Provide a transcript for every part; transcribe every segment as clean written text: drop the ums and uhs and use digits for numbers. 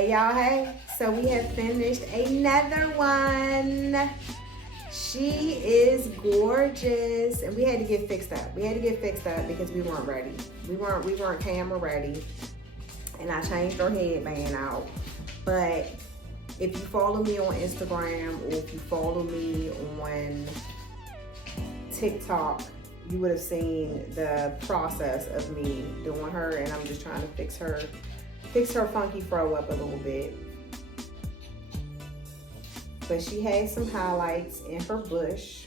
Hey y'all, hey. So we have finished another one. She is gorgeous. And we had to get fixed up. We had to get fixed up because we weren't ready. We weren't camera ready. And I changed her headband out. But if you follow me on Instagram or if you follow me on TikTok, you would have seen the process of me doing her, and I'm just trying to fix her funky fro up a little bit. But she has some highlights in her bush.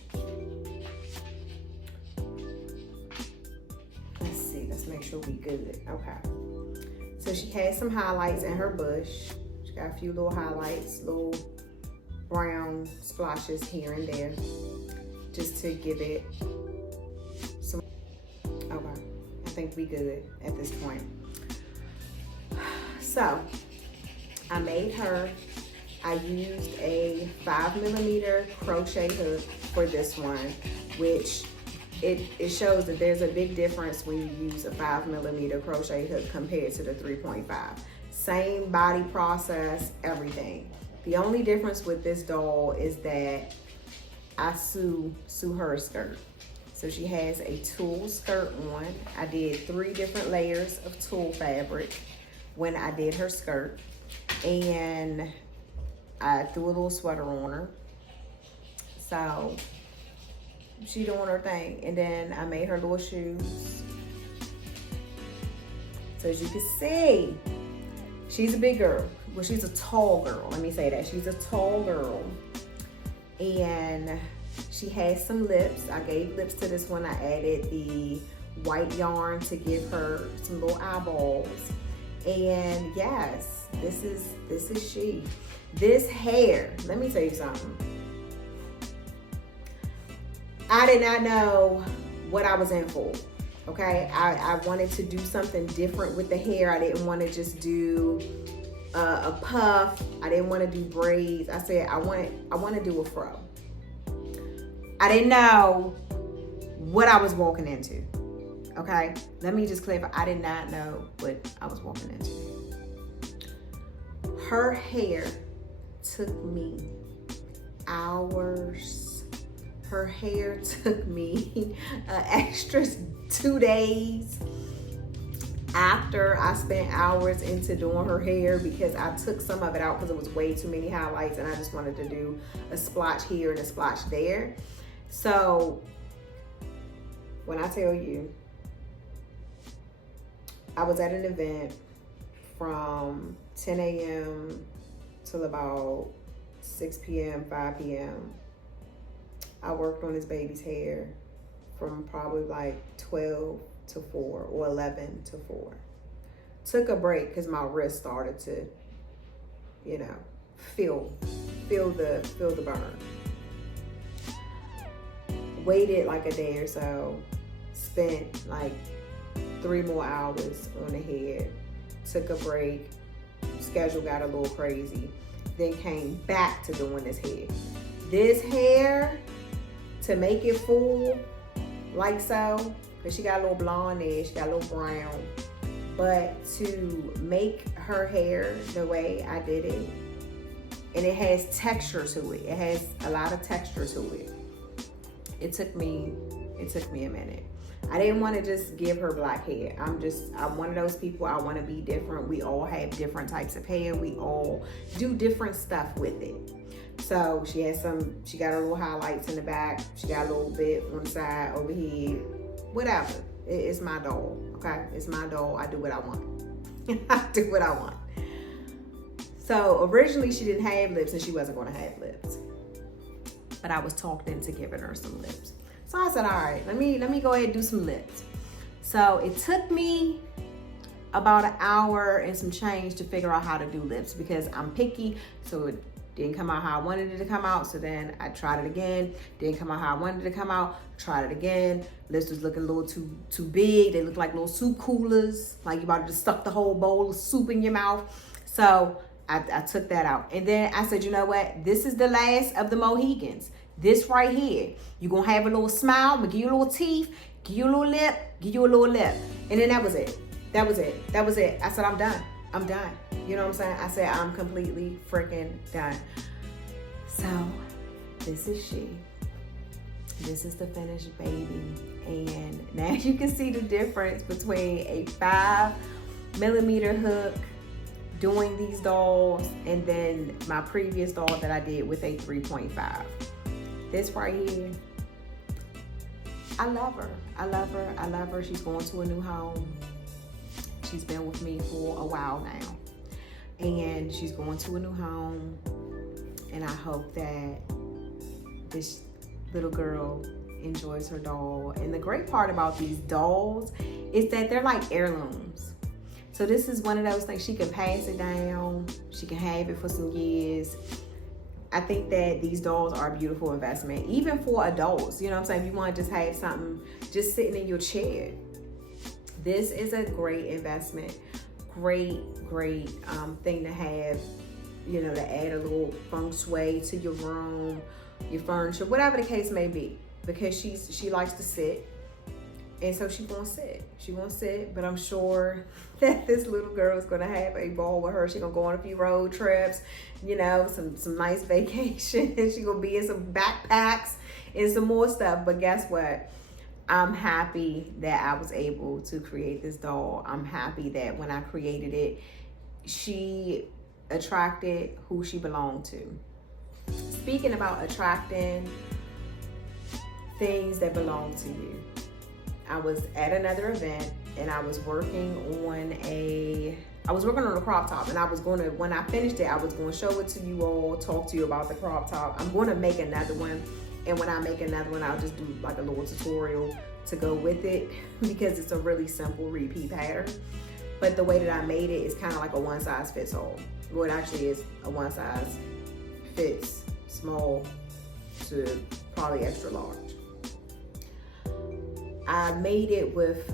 Let's see, let's make sure we good. Okay. So she has some highlights in her bush. She got a few little highlights, little brown splashes here and there, just to give it some. Okay, I think we good at this point. So I made her. I used a 5mm crochet hook for this one, which it shows that there's a big difference when you use a 5mm crochet hook compared to the 3.5. Same body process, everything. The only difference with this doll is that I sew her skirt. So she has a tulle skirt on. I did 3 different layers of tulle fabric when I did her skirt. And I threw a little sweater on her. So she doing her thing. And then I made her little shoes. So as you can see, she's a big girl. Well, she's a tall girl. Let me say that. She's a tall girl. And she has some lips. I gave lips to this one. I added the white yarn to give her some little eyeballs. And yes, this is she. This hair, let me tell you something. I did not know what I was in for. Okay, I wanted to do something different with the hair. I didn't want to just do a puff. I didn't want to do braids. I said I want to do a fro. I didn't know what I was walking into. Okay, let me just clarify. I did not know what I was walking into. Her hair took me hours. Her hair took me an extra 2 days after I spent hours into doing her hair, because I took some of it out because it was way too many highlights and I just wanted to do a splotch here and a splotch there. So when I tell you, I was at an event from 10 a.m. till about 6 p.m., 5 p.m. I worked on this baby's hair from probably like 12 to 4 or 11 to 4. Took a break because my wrist started to, you know, feel the burn. Waited like a day or so. Spent like 3 more hours on the head. Took a break. Schedule got a little crazy. Then came back to doing this hair. This hair, to make it full like so, because she got a little blonde there, she got a little brown, but to make her hair the way I did it, and it has texture to it. It has a lot of texture to it. It took me a minute. I didn't want to just give her black hair. I'm one of those people, I want to be different. We all have different types of hair. We all do different stuff with it. So she got her little highlights in the back. She got a little bit on the side, over here, whatever. It's my doll, okay? It's my doll. I do what I want. I do what I want. So originally she didn't have lips and she wasn't going to have lips. But I was talked into giving her some lips. So I said, all right, let me go ahead and do some lips. So it took me about an hour and some change to figure out how to do lips, because I'm picky. So it didn't come out how I wanted it to come out. So then I tried it again. Didn't come out how I wanted it to come out. Tried it again. Lips was looking a little too big. They looked like little soup coolers. Like you about to stuff the whole bowl of soup in your mouth. So I took that out. And then I said, you know what? This is the last of the Mohegans. This right here. You're going to have a little smile. I'm going to give you a little teeth. Give you a little lip. Give you a little lip. And then that was it. That was it. I said, I'm done. I'm done. You know what I'm saying? I said, I'm completely freaking done. So this is she. This is the finished baby. And now you can see the difference between a 5mm hook doing these dolls and then my previous doll that I did with a 3.5. This right here, I love her. I love her. I love her. She's going to a new home. She's been with me for a while now. And she's going to a new home. And I hope that this little girl enjoys her doll. And the great part about these dolls is that they're like heirlooms. So this is one of those things, she can pass it down. She can have it for some years. I think that these dolls are a beautiful investment, even for adults. You know what I'm saying? If you want to just have something just sitting in your chair, this is a great investment. Great thing to have, you know, to add a little feng shui to your room, your furniture, whatever the case may be, because she likes to sit. And so she won't sit, but I'm sure that this little girl is gonna have a ball with her. She's gonna go on a few road trips, you know, some nice vacations. She's gonna be in some backpacks and some more stuff. But guess what? I'm happy that I was able to create this doll. I'm happy that when I created it, she attracted who she belonged to. Speaking about attracting things that belong to you, I was at another event and I was working on a crop top, and I was going to, when I finished it, I was going to show it to you all, talk to you about the crop top. I'm going to make another one, and when I make another one, I'll just do like a little tutorial to go with it because it's a really simple repeat pattern. But the way that I made it is kind of like a one size fits all. Well, it actually is a one size fits small to probably extra large. I made it with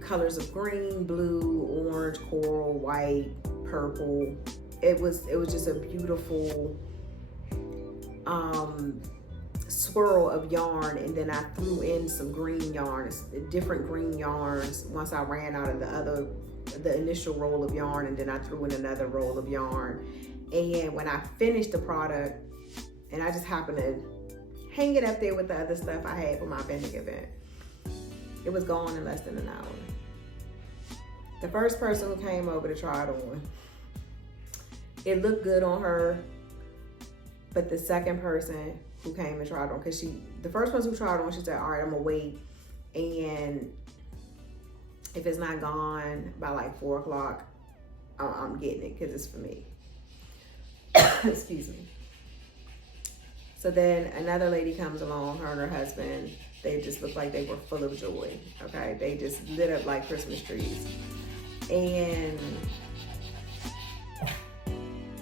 colors of green, blue, orange, coral, white, purple. It was just a beautiful swirl of yarn, and then I threw in some green yarns, different green yarns once I ran out of the initial roll of yarn, and then I threw in another roll of yarn. And when I finished the product, and I just happened to hang it up there with the other stuff I had for my vending event, it was gone in less than an hour. The first person who came over to try it on, it looked good on her, but the second person who came and tried it on, because the first person who tried it on, she said, all right, I'm gonna wait, and if it's not gone by like 4 o'clock, I'm getting it because it's for me. Excuse me. So then another lady comes along, her and her husband. They just looked like they were full of joy, okay? They just lit up like Christmas trees. And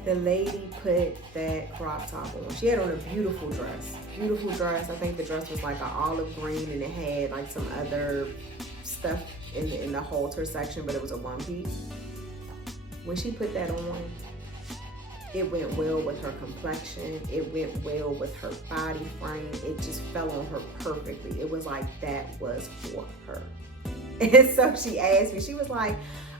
the lady put that crop top on. She had on a beautiful dress. Beautiful dress. I think the dress was like an olive green, and it had like some other stuff in the halter section, but it was a one piece. When she put that on, it went well with her complexion. It went well with her body frame. It just fell on her perfectly. It was like that was for her. And so she asked me, she was like,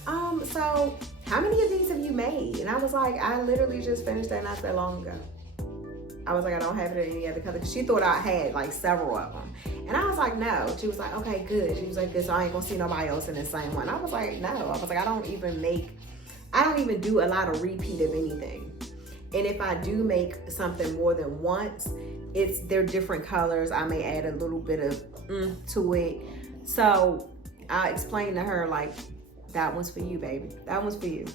so how many of these have you made? And I was like, I literally just finished that not that long ago. I was like, I don't have it in any other color. She thought I had like several of them. And I was like, no. She was like, okay, good. She was like, good, so I ain't gonna see nobody else in the same one. I was like, no. I was like, I don't even do a lot of repeat of anything. And if I do make something more than once, they're different colors. I may add a little bit of to it. So I explained to her, like, that one's for you, baby. That one's for you.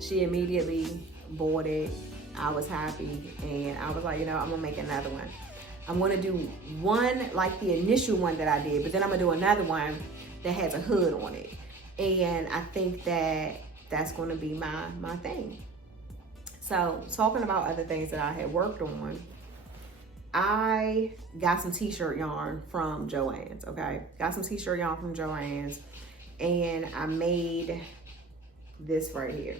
She immediately bought it. I was happy. And I was like, you know, I'm gonna make another one. I'm gonna do one like the initial one that I did, but then I'm gonna do another one that has a hood on it. And I think that that's gonna be my thing. So talking about other things that I had worked on, I got some t-shirt yarn from Joann's, okay? Got some t-shirt yarn from Joann's, and I made this right here.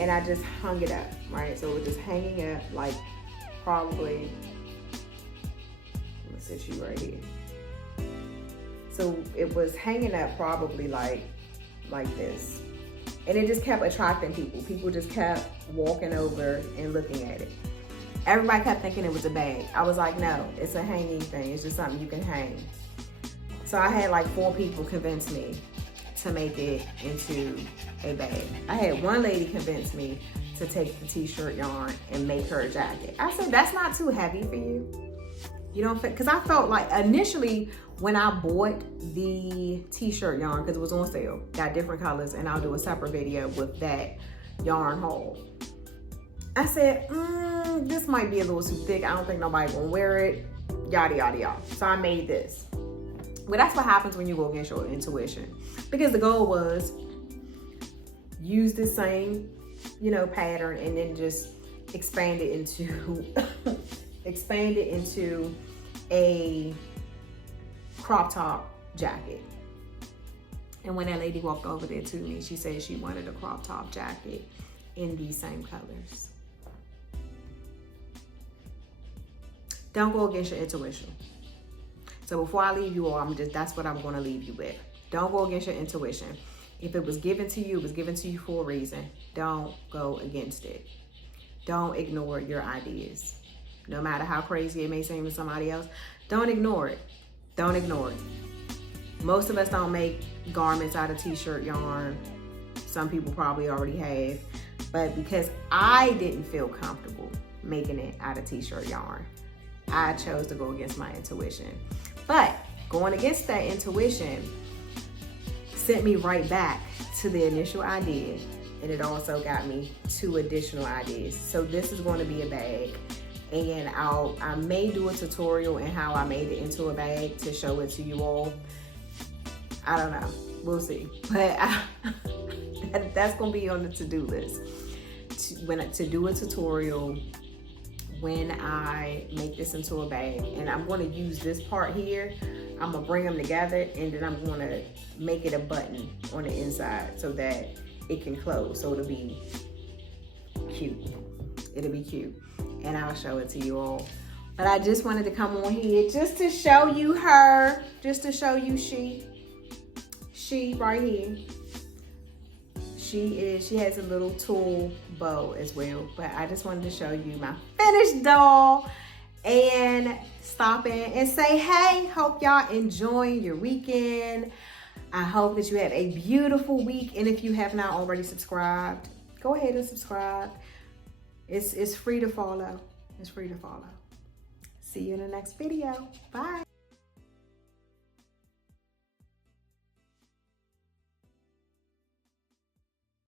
And I just hung it up, right? So it was just hanging up like probably, I'm gonna sit you right here. So it was hanging up probably like this. And it just kept attracting people. People just kept walking over and looking at it. Everybody kept thinking it was a bag. I was like, no, it's a hanging thing. It's just something you can hang. So I had like 4 people convince me to make it into a bag. I had one lady convince me to take the t-shirt yarn and make her a jacket. I said, that's not too heavy for you. You don't fit, because I felt like initially when I bought the t-shirt yarn, because it was on sale, got different colors, and I'll do a separate video with that yarn haul. I said, this might be a little too thick. I don't think nobody gonna wear it, yada, yada, yada. So I made this. But that's what happens when you go against your intuition. Because the goal was use the same, you know, pattern and then just expand it into a crop top jacket. And when that lady walked over there to me, she said she wanted a crop top jacket in these same colors. Don't go against your intuition. So before I leave you all, that's what I'm gonna leave you with. Don't go against your intuition. If it was given to you, it was given to you for a reason. Don't go against it. Don't ignore your ideas. No matter how crazy it may seem to somebody else, don't ignore it. Don't ignore it. Most of us don't make garments out of t-shirt yarn. Some people probably already have. But because I didn't feel comfortable making it out of t-shirt yarn, I chose to go against my intuition. But going against that intuition sent me right back to the initial idea, and it also got me 2 additional ideas. So this is going to be a bag, and I may do a tutorial in how I made it into a bag to show it to you all. I don't know, we'll see. But that's going to be on the to-do list to do a tutorial when I make this into a bag. And I'm going to use this part here. I'm going to bring them together, and then I'm going to make it a button on the inside so that it can close. So it'll be cute. It'll be cute. And I'll show it to you all. But I just wanted to come on here just to show you her. Just to show you she right here. She has a little tulle bow as well. But I just wanted to show you my finished doll and stop in and say, hey, hope y'all enjoying your weekend. I hope that you have a beautiful week. And if you have not already subscribed, go ahead and subscribe. It's free to follow. It's free to follow. See you in the next video. Bye.